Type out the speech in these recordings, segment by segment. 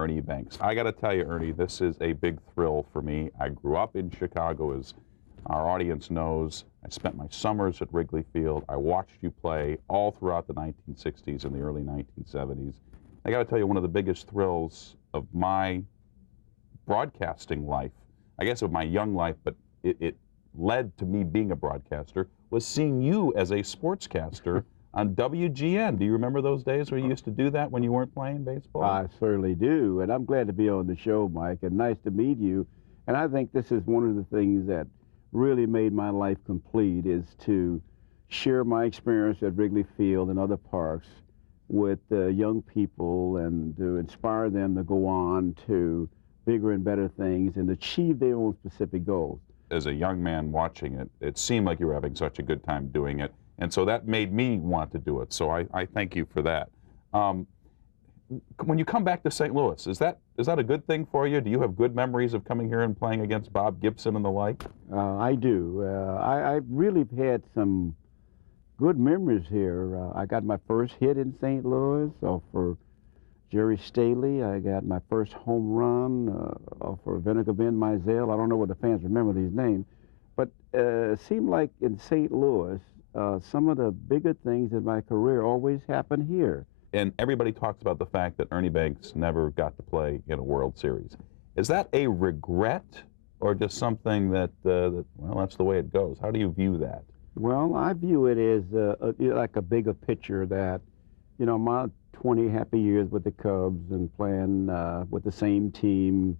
Ernie Banks. I got to tell you, Ernie, this is a big thrill for me. I grew up in Chicago, as our audience knows. I spent my summers at Wrigley Field. I watched you play all throughout the 1960s and the early 1970s. I got to tell you, one of the biggest thrills of my broadcasting life, I guess of my young life, but it led to me being a broadcaster, was seeing you as a sportscaster on WGN. Do you remember those days where you used to do that when you weren't playing baseball? I certainly do, and I'm glad to be on the show, Mike, and nice to meet you. And I think this is one of the things that really made my life complete, is to share my experience at Wrigley Field and other parks with young people and to inspire them to go on to bigger and better things and achieve their own specific goals. As a young man watching it, it seemed like you were having such a good time doing it, and so that made me want to do it. So I thank you for that. When you come back to St. Louis, is that a good thing for you? Do you have good memories of coming here and playing against Bob Gibson and the like? I do. I really had some good memories here. I got my first hit in St. Louis for Jerry Staley. I got my first home run for Vinegar Ben Mizell. I don't know what the fans remember these names, but it seemed like in St. Louis, some of the bigger things in my career always happened here. And everybody talks about the fact that Ernie Banks never got to play in a World Series. Is that a regret, or just something that, well, that's the way it goes? How do you view that? Well, I view it as like a bigger picture that, you know, my 20 happy years with the Cubs and playing with the same team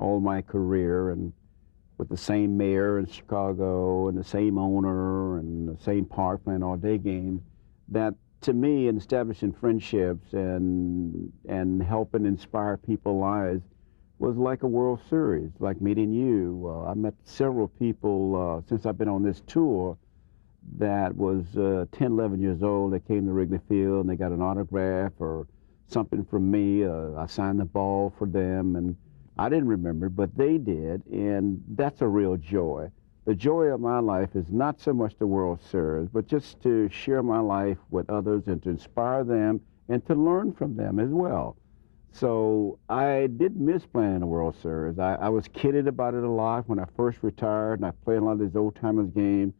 all my career, and with the same mayor in Chicago and the same owner and the same park playing all-day games, that to me, in establishing friendships and helping inspire people's lives was like a World Series, like meeting you. I met several people since I've been on this tour that was 10, 11 years old that came to Wrigley Field and they got an autograph or something from me. I signed the ball for them, and I didn't remember, but they did, and that's a real joy. The joy of my life is not so much the World Series, but just to share my life with others and to inspire them and to learn from them as well. So I did miss playing in the World Series. I was kidded about it a lot when I first retired, and I played a lot of these old-timers games,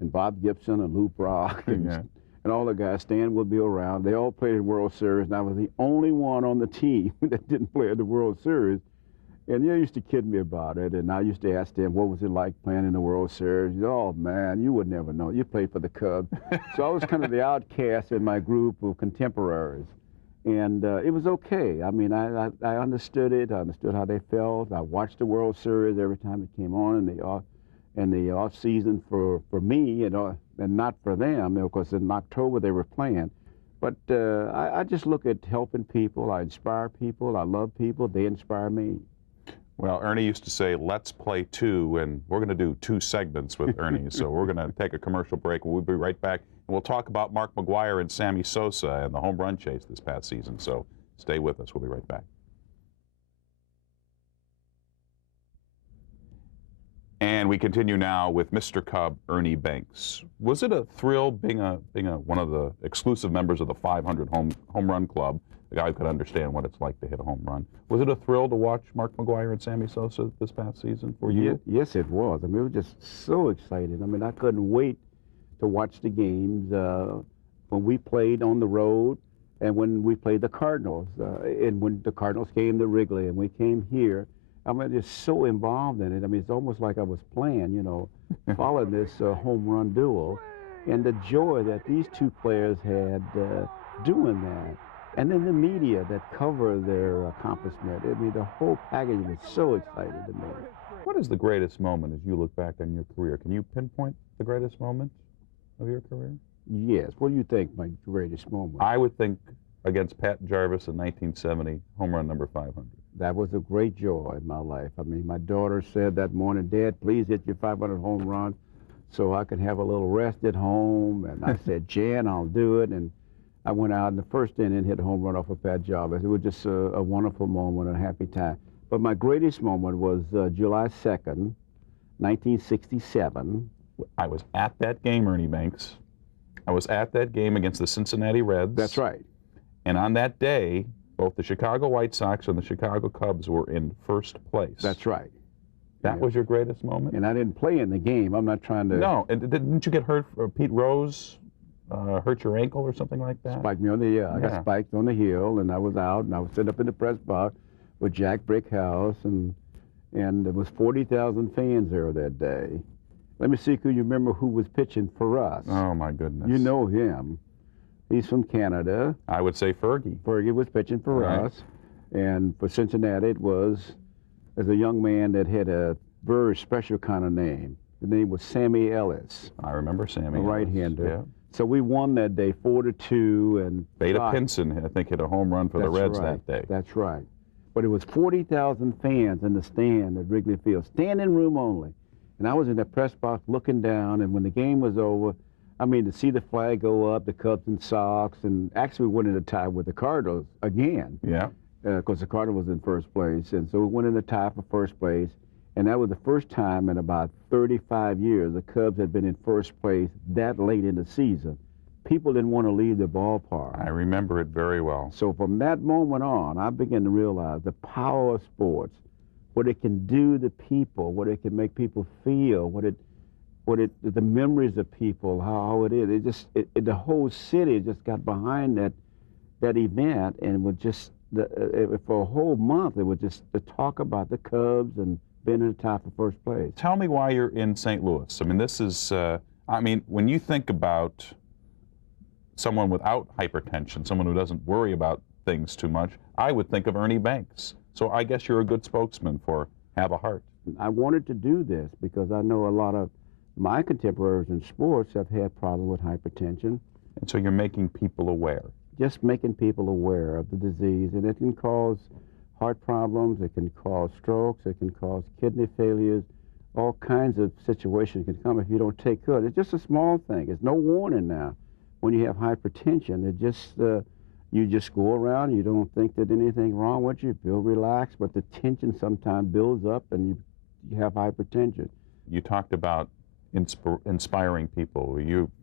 and Bob Gibson and Lou Brock and all the guys, Stan would be around. They all played in the World Series, and I was the only one on the team that didn't play in the World Series. And they used to kid me about it, and I used to ask them, what was it like playing in the World Series? Oh, man, you would never know. You played for the Cubs. So I was kind of the outcast in my group of contemporaries. And it was okay. I mean, I understood it. I understood how they felt. I watched the World Series every time it came on in the off season for me and not for them. Of course, in October they were playing. But I just look at helping people. I inspire people. I love people. They inspire me. Well, Ernie used to say, let's play two, and we're going to do 2 segments with Ernie. So we're going to take a commercial break, and we'll be right back. And we'll talk about Mark McGwire and Sammy Sosa and the home run chase this past season. So stay with us. We'll be right back. And we continue now with Mr. Cub, Ernie Banks. Was it a thrill being one of the exclusive members of the 500 home run club, the guy who could understand what it's like to hit a home run? Was it a thrill to watch Mark McGwire and Sammy Sosa this past season for you? Yes, it was. I mean, it was just so exciting. I mean, I couldn't wait to watch the games when we played on the road and when we played the Cardinals. And when the Cardinals came to Wrigley and we came here, I mean, just so involved in it. I mean, it's almost like I was playing, you know, following this home run duel, and the joy that these two players had doing that. And then the media that covered their accomplishment. I mean, the whole package was so exciting to me. What is the greatest moment as you look back on your career? Can you pinpoint the greatest moment of your career? Yes. What do you think, my greatest moment? I would think against Pat Jarvis in 1970, home run number 500. That was a great joy in my life. I mean, my daughter said that morning, Dad, please hit your 500 home run so I can have a little rest at home. And I said, Jan, I'll do it. And I went out in the first inning and hit a home run off of Pat Jarvis. It was just a wonderful moment and a happy time. But my greatest moment was July 2nd, 1967. I was at that game, Ernie Banks. I was at that game against the Cincinnati Reds. That's right. And on that day, both the Chicago White Sox and the Chicago Cubs were in first place. That's right. That was your greatest moment? And I didn't play in the game. I'm not trying to... No, and didn't you get hurt? Pete Rose hurt your ankle or something like that? Spiked me on the, I got spiked on the heel, and I was out, and I was sitting up in the press box with Jack Brickhouse, and there was 40,000 fans there that day. Let me see, could you remember who was pitching for us? Oh, my goodness. You know him. He's from Canada. I would say Fergie. Fergie was pitching for us, and for Cincinnati it was as a young man that had a very special kind of name. The name was Sammy Ellis. I remember Sammy. A right-hander. Yeah. So we won that day 4-2, and Beta Pinson, I think, hit a home run for the Reds that day. That's right. But it was 40,000 fans in the stand at Wrigley Field, standing room only. And I was in the press box looking down, and when the game was over, I mean, to see the flag go up, the Cubs and Sox, and actually we went in a tie with the Cardinals again. Yeah. Because the Cardinals was in first place, and so we went in a tie for first place. And that was the first time in about 35 years the Cubs had been in first place that late in the season. People didn't want to leave the ballpark. I remember it very well. So from that moment on, I began to realize the power of sports, what it can do to people, what it can make people feel, the memories of people, how it is. The whole city just got behind that event, and would just for a whole month it was just the talk about the Cubs and being in the top of first place. Tell me why you're in St. Louis. I mean, this is, I mean, when you think about someone without hypertension, someone who doesn't worry about things too much, I would think of Ernie Banks. So I guess you're a good spokesman for Have a Heart. I wanted to do this because I know a lot of my contemporaries in sports have had problems with hypertension. And so you're making people aware. Just making people aware of the disease, and it can cause heart problems, it can cause strokes, it can cause kidney failures, all kinds of situations can come if you don't take care of it. It's just a small thing. It's no warning now. When you have hypertension, it just, you just go around, you don't think that anything wrong with you, feel relaxed, but the tension sometimes builds up and you have hypertension. You talked about inspiring people.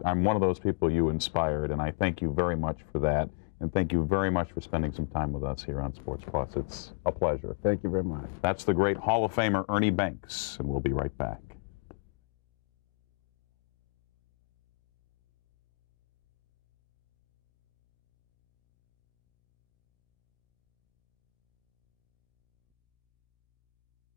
I'm one of those people you inspired, and I thank you very much for that. And thank you very much for spending some time with us here on Sports Plus. It's a pleasure. Thank you very much. That's the great Hall of Famer Ernie Banks, and we'll be right back.